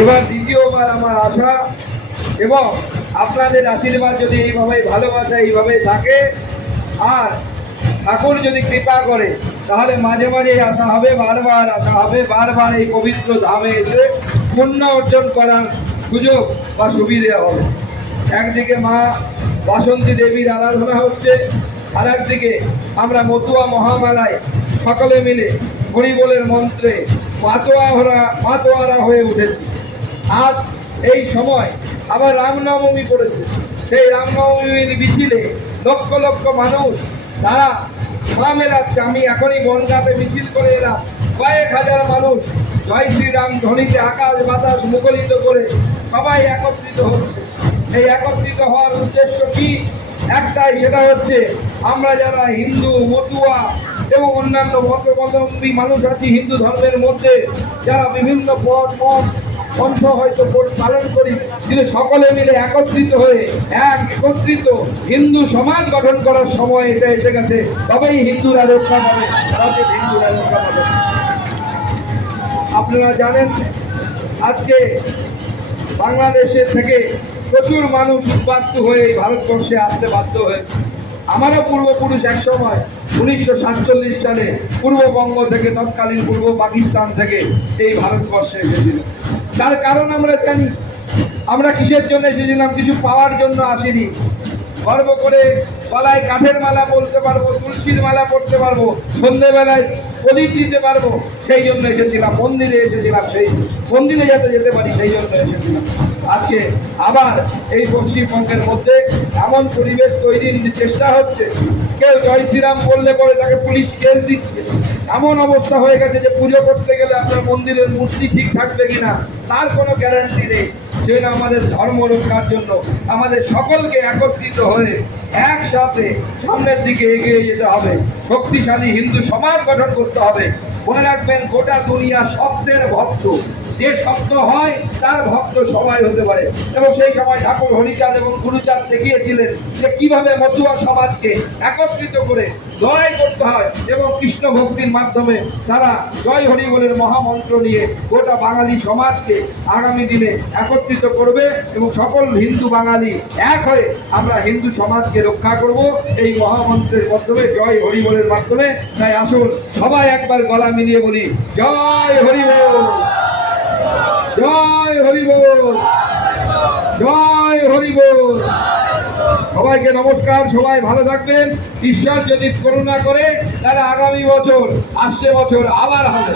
এবার দ্বিতীয়বার আমার আশা এবং আপনাদের আশীর্বাদ যদি এইভাবে ভালোবাসা এইভাবে থাকে আর ঠাকুর যদি কৃপা করে তাহলে মাঝে মাঝে আসা হবে, বারবার আসা হবে, বারবার এই পবিত্র ধামে এসে পুণ্য অর্জন করার সুযোগ বা সুবিধে হবে। একদিকে মা বাসন্তী দেবীর আরাধনা হচ্ছে, আর একদিকে আমরা মতুয়া মহামেলায় সকলে মিলে হরিবোলের মন্ত্রে মাতোয়ারা হয়ে উঠেছি। আজ এই সময় আবার রামনবমী পড়েছে। সেই রামনবমীর মিছিলে লক্ষ লক্ষ মানুষ তারা পা মেলাচ্ছে। আমি এখনই বনগাঁতে মিছিল করে এলাম, কয়েক হাজার মানুষ জয় শ্রীরাম ধ্বনিতে আকাশ বাতাস মুখরিত করে সবাই একত্রিত হচ্ছে। এই একত্রিত হওয়ার উদ্দেশ্য কি? একটাই, সেটা হচ্ছে আমরা যারা হিন্দু, মতুয়া এবং অন্যান্য মতাবলম্বী মানুষ আছি হিন্দু ধর্মের মধ্যে, যারা বিভিন্ন পথ মত পন্থ হয়তো পালন করি, কিন্তু সকলে মিলে একত্রিত হয়ে একত্রিত হিন্দু সমাজ গঠন করার সময় এটা এসে গেছে। তবেই হিন্দুরা রক্ষা পাবে, রাজ্যের হিন্দুরা রক্ষা পাবে। আপনারা জানেন আজকে বাংলাদেশের থেকে প্রচুর মানুষ উদ্বাস্তু হয়ে ভারতবর্ষে আসতে বাধ্য হয়েছে। আমারও পূর্বপুরুষ এক সময় 1947 সালে পূর্ববঙ্গ থেকে, তৎকালীন পূর্ব পাকিস্তান থেকে এই ভারতবর্ষে এসেছিল। তার কারণ আমরা জানি। আমরা কিসের জন্য এসেছিলাম? কিছু পাওয়ার জন্য আসিনি। গর্ব করে গলায় কাঠের মালা বলতে পারবো, তুলসীর মালা পড়তে পারবো, সন্ধ্যেবেলায় প্রদীপ দিতে পারবো, সেই জন্য এসেছিলাম। মন্দিরে এসেছিলাম, সেই মন্দিরে যাতে যেতে পারি সেই জন্য এসেছিলাম। আজকে আবার এই পশ্চিমবঙ্গের মধ্যে এমন পরিবেশ তৈরির চেষ্টা হচ্ছে, কেউ জয় শ্রীরাম বললে পরে তাকে পুলিশ কেস দিচ্ছে। এমন অবস্থা হয়ে গেছে যে পুজো করতে গেলে আপনার মন্দিরের মূর্তি ঠিক থাকবে কিনা তার কোনো গ্যারান্টি নেই। সেটা আমাদের ধর্ম রক্ষার জন্য আমাদের সকলকে একত্রিত হয়ে একসাথে সামনের দিকে এগিয়ে যেতে হবে। শক্তিশালী হিন্দু সমাজ গঠন করতে হবে। মনে রাখবেন, গোটা দুনিয়া শব্দের ভক্ত। যে শব্দ হয় তার ভক্ত সবাই হতে পারে। এবং সেই সময় ঠাকুর হরিচাঁদ এবং গুরুচাঁদ দেখিয়েছিলেন যে কিভাবে মতুয়া সমাজকে একত্রিত করে লড়াই করতে হয় এবং কৃষ্ণ ভক্তির মাধ্যমে তারা জয় হরি বলের মহামন্ত্র নিয়ে গোটা বাঙালি সমাজকে আগামী দিনে একত্রিত করবে এবং সকল হিন্দু বাঙালি এক হয়ে আমরা হিন্দু সমাজকে রক্ষা করব এই মহামন্ত্রের মাধ্যমে, জয় হরি বলের মাধ্যমে। তাই আসুন সবাই একবার গলা মিলিয়ে বলি, জয় হরি বল, জয় হরি বল, জয় হরি বল। সবাইকে নমস্কার, সবাই ভালো থাকবেন। ঈশ্বর যদি করুণা করে তাহলে আগামী বছর, আসছে বছর আবার হবে।